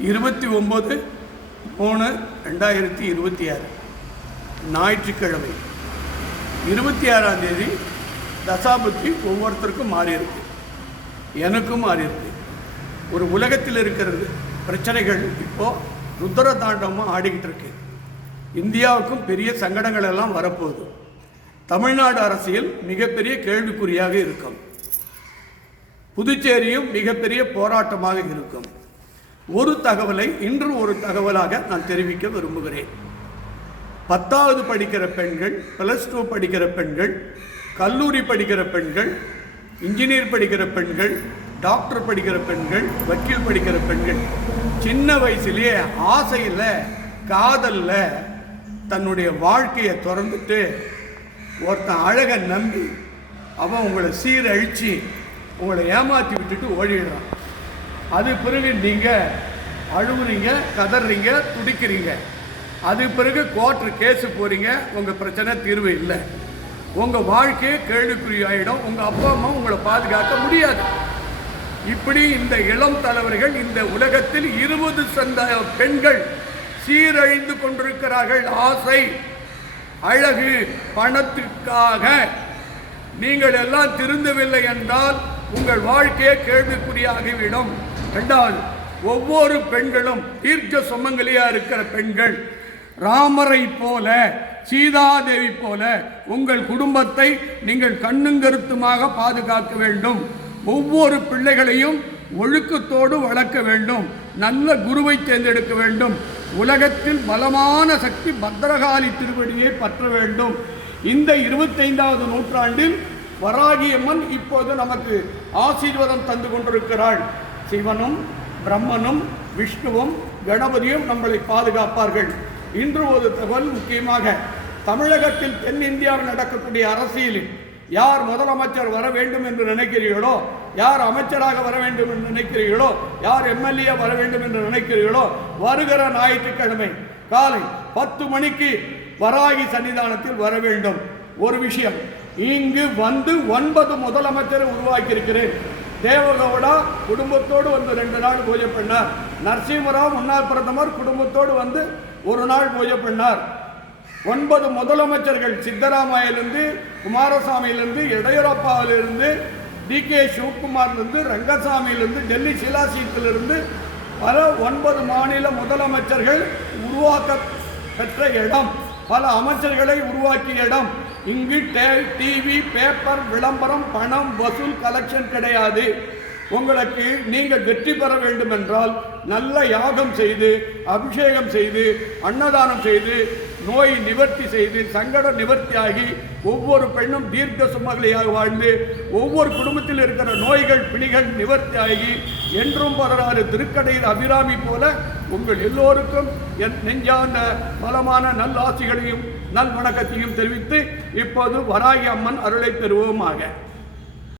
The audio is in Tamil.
29/3/2026 ஞாயிற்றுக்கிழமை 26ஆம் தேதி தசாபுத்தி ஒவ்வொருத்தருக்கும் மாறியிருக்கு, எனக்கும் மாறியிருக்கு. ஒரு உலகத்தில் இருக்கிறது பிரச்சனைகள் இப்போது ருத்ர தாண்டவமாக ஆடிக்கிட்டு இருக்கு. இந்தியாவுக்கும் பெரிய சங்கடங்கள் எல்லாம் வரப்போகுது. தமிழ்நாடு அரசியல் மிகப்பெரிய கேள்விக்குறியாக இருக்கும். புதுச்சேரியும் மிகப்பெரிய போராட்டமாக இருக்கும். ஒரு தகவலை இன்று ஒரு தகவலாக நான் தெரிவிக்க விரும்புகிறேன். 10வது படிக்கிற பெண்கள், +2 படிக்கிற பெண்கள், கல்லூரி படிக்கிற பெண்கள், இன்ஜினியர் படிக்கிற பெண்கள், டாக்டர் படிக்கிற பெண்கள், வக்கீல் படிக்கிற பெண்கள், சின்ன வயசுலேயே ஆசையில் காதலில் தன்னுடைய வாழ்க்கையை திறந்துட்டு ஒருத்தன் அழகை நம்பி அவன் உங்களை சீரழித்து உங்களை ஏமாற்றி விட்டுட்டு ஓடிடுறான். அது பிறகு நீங்கள் அழுவுறீங்க, கதறீங்க, துடிக்கிறீங்க. அது பிறகு கோர்ட்டு கேஸு போகிறீங்க, உங்கள் பிரச்சனை தீர்வு இல்லை. உங்கள் வாழ்க்கையே கேள்விக்குறி ஆகிடும். உங்கள் அப்பா அம்மா உங்களை பாதுகாக்க முடியாது. இப்படி இந்த இளம் தலைவர்கள் இந்த உலகத்தில் 20% பெண்கள் சீரழிந்து கொண்டிருக்கிறார்கள். ஆசை, அழகு, பணத்துக்காக. நீங்கள் எல்லாம் திருந்தவில்லை என்றால் உங்கள் வாழ்க்கையே கேள்விக்குறியாகிவிடும். 2வது, ஒவ்வொரு பெண்களும் தீர்க்க சுமங்கலியாக இருக்கிற பெண்கள் ராமரை போல, சீதாதேவி போல உங்கள் குடும்பத்தை நீங்கள் கண்ணுங்கருத்துமாக பாதுகாக்க வேண்டும். ஒவ்வொரு பிள்ளைகளையும் ஒழுக்கத்தோடு வளர்க்க வேண்டும். நல்ல குருவை தேர்ந்தெடுக்க வேண்டும். உலகத்தில் பலமான சக்தி பத்ரகாளி திருவடியை பற்ற வேண்டும். இந்த 25வது நூற்றாண்டில் வராகியம்மன் இப்போது நமக்கு ஆசீர்வாதம் தந்து கொண்டிருக்கிறாள். சிவனும் பிரம்மனும் விஷ்ணுவும் கணபதியும் நம்மளை பாதுகாப்பார்கள். இன்று ஒரு தகவல், முக்கியமாக தமிழகத்தில் தென்னிந்தியாவில் நடக்கக்கூடிய அரசியலில் யார் முதலமைச்சர் வர வேண்டும் என்று நினைக்கிறீர்களோ, யார் அமைச்சராக வர வேண்டும் என்று நினைக்கிறீர்களோ, யார் எம்எல்ஏ வர வேண்டும் என்று நினைக்கிறீர்களோ, வருகிற ஞாயிற்றுக்கிழமை காலை 10 மணிக்கு வராகி சன்னிதானத்தில் வர வேண்டும். ஒரு விஷயம், இங்கு வந்து 9 முதலமைச்சரை உருவாக்கியிருக்கிறேன். தேவகவுடா குடும்பத்தோடு வந்து 2 நாள் பூஜை பண்ணார். நரசிம்மராவ் முன்னாள் பிரதமர் குடும்பத்தோடு வந்து 1 நாள் பூஜை பண்ணார். 9 முதலமைச்சர்கள், சித்தராமையிலிருந்து, குமாரசாமியிலிருந்து, எடியூரப்பாவிலிருந்து, DK சிவகுமாரிலிருந்து, ரங்கசாமியிலிருந்து, டெல்லி சிலாசீத்திலிருந்து பல 9 மாநில முதலமைச்சர்கள் உருவாக்க பெற்ற இடம், பல அமைச்சர்களை உருவாக்கிய இடம். இங்கு டிவி, பேப்பர், விளம்பரம், பணம், வசூல், கலெக்ஷன் கிடையாது. உங்களுக்கு நீங்கள் வெற்றி பெற வேண்டும் என்றால் நல்ல யாகம் செய்து, அபிஷேகம் செய்து, அன்னதானம் செய்து, நோய் நிவர்த்தி செய்து, சங்கட நிவர்த்தியாகி, ஒவ்வொரு பெண்ணும் தீர்க்க சுமங்கலியாக வாழ்ந்து, ஒவ்வொரு குடும்பத்தில் இருக்கிற நோய்கள் பிணிகள் நிவர்த்தியாகி, என்றும் 16 திருக்கடையில் அபிராமி போல உங்கள் எல்லோருக்கும் என் நெஞ்சார்ந்த பலமான நல் ஆசிகளையும் நல் வணக்கத்தையும் தெரிவித்து இப்போது வராகி அம்மன் அருளை பெறுவோமாக.